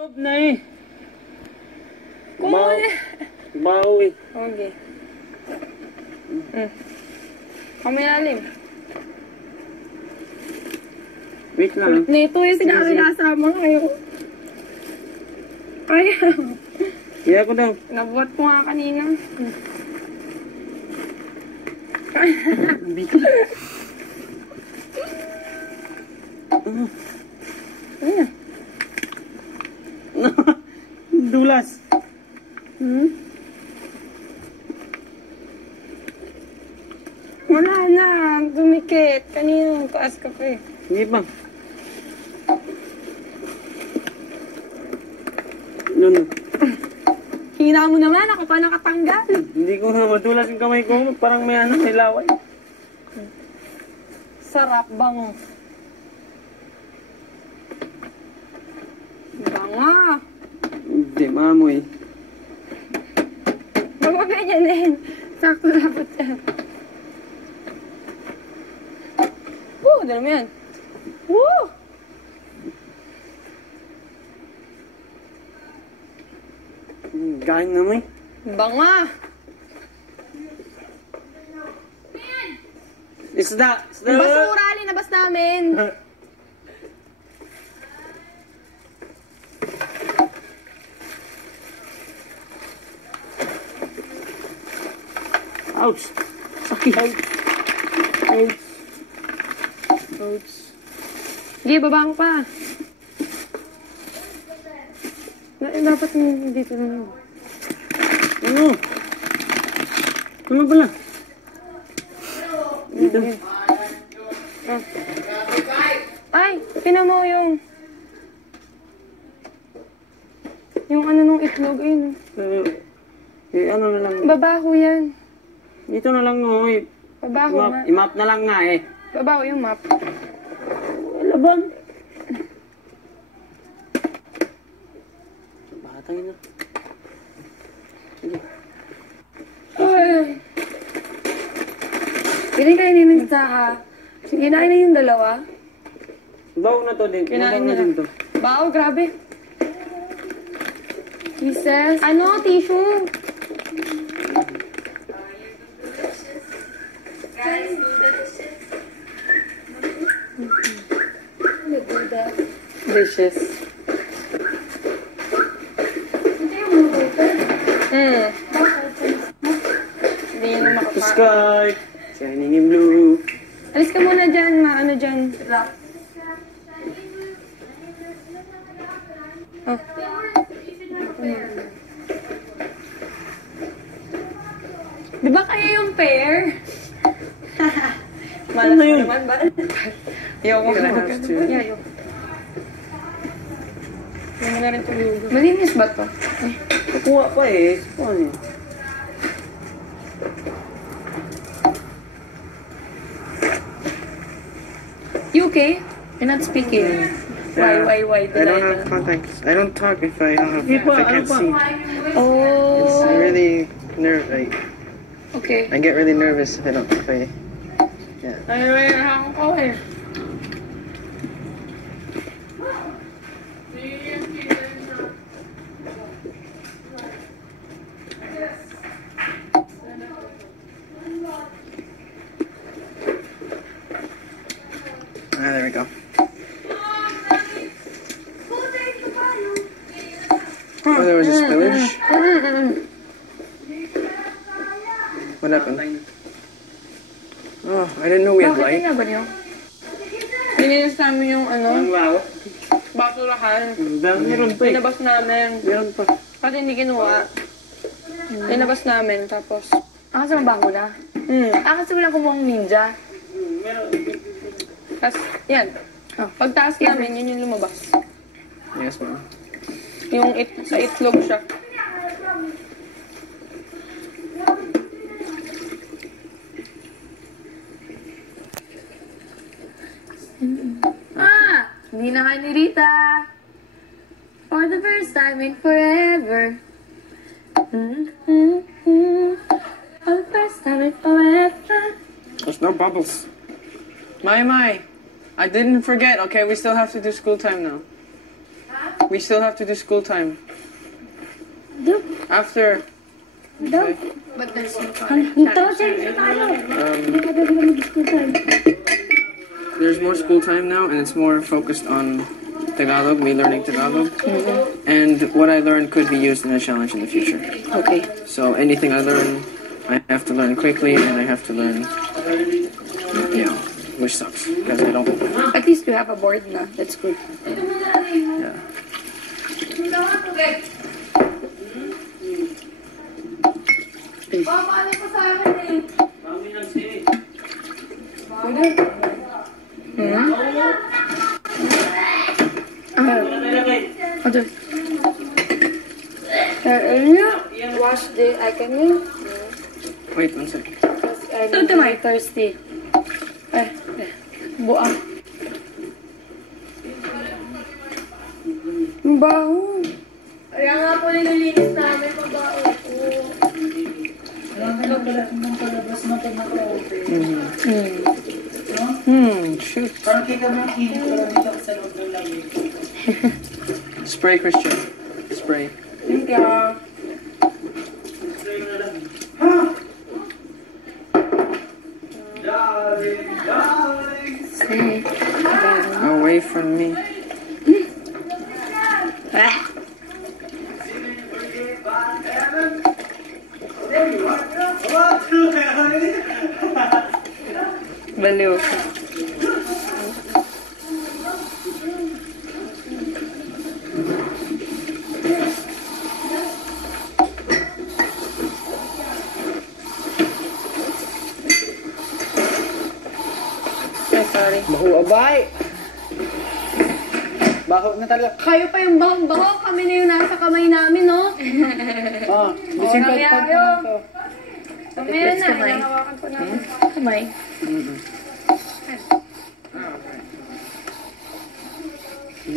Stop na eh. Baw eh. Okay. Kamilalim. Wait lang. Nito yung sinasama kayo. Ay, Kaya ko daw. nabuhat ko nga kanina. Bika. Ayan. Dulas. Wala na, dumikit. Kanina, taas ka pa eh. Hindi pa. Yun. Hina mo naman, ako pa nakatanggal. Hindi ko na madulas yung kamay ko. Parang may ano, may laway. Sarap, bango. Bango. Hindi, maamoy. Bango ka dyan eh. Sakto dapat yan. Woo, dala mo yan. Woo! Galing naman eh. Bango. Isda! Isda! Basura, linabas namin. Ouch! Sakit! Ouch! Ouch! Sige, baba ko pa. Dapat dito na. Ano? Ano pala? Dito. Ay, tinan mo yung ano nung itlog, ayun. Ano na lang. Babaho yan. Dito na lang oh. Babaho nga. I-map na lang nga eh. Babaho yung map. Laban. Batang ina. Sige. Ay. Piling kayo ninista ka. Sige, kinain na yung dalawa. Baw na to din. Kinain Baw na na. din to. Baho, grabe. Kisses. Ano? Tissue. Dishes. Hindi yun na The makapag. sky, shining in blue. Alis ka muna dyan, ano dyan. Oh. Di ba kaya yung pair? Malas Ano yun? naman ba? Ayoko Gonna ka. have to. Ayoko. Hindi mo na rin tulog. Malinis ba to? Ay. Kukuha pa eh. Paano yun? You okay? You're not speaking. Why? I don't have contacts. I don't talk if I don't have, if I can't see. It's Oh. really Okay. I get really nervous if I don't Ay, ako eh. there we go. Oh, there was a spillage. What happened? Oh, I didn't know we had light. Bakit ba niyo? Dinilis namin yung Wow. basurahan. Meron pa eh. Linabas namin. Meron pa. Kasi hindi kinuha. Linabas namin, tapos... Kasi mabago na. Kasi wala kumuhang ninja. Tapos, yan. Pagtaas namin, yun yung lumabas. Yes, ma'am. Yung sa itlog siya. Hindi na kayo ni Rita. For the first time in forever. For the first time in forever. There's no bubbles. My, I didn't forget. Okay, we still have to do school time now. We still have to do school time. After. Okay. But there's no There's more school time now, and it's more focused on Tagalog, me learning Tagalog. And what I learned could be used in a challenge in the future. Okay. So anything I learn, I have to learn quickly, and I have to learn, which sucks, because I don't. At least you have a board na. That's good. Yeah. Ano? Wash the can you? Wait one second. I'm very thirsty. Buang. Baho. Kaya nga po nililinis namin mabaho po. Shoot. Spray, Christian. Spray. Thank you. Away from me. Baliw. Sorry. Baho abay. Baho na talaga. Kayo pa yung bahong-baho. Kami na yung nasa kamay namin, no? Disinfectant naman to. Kami na. Hawakan po natin. Kamay.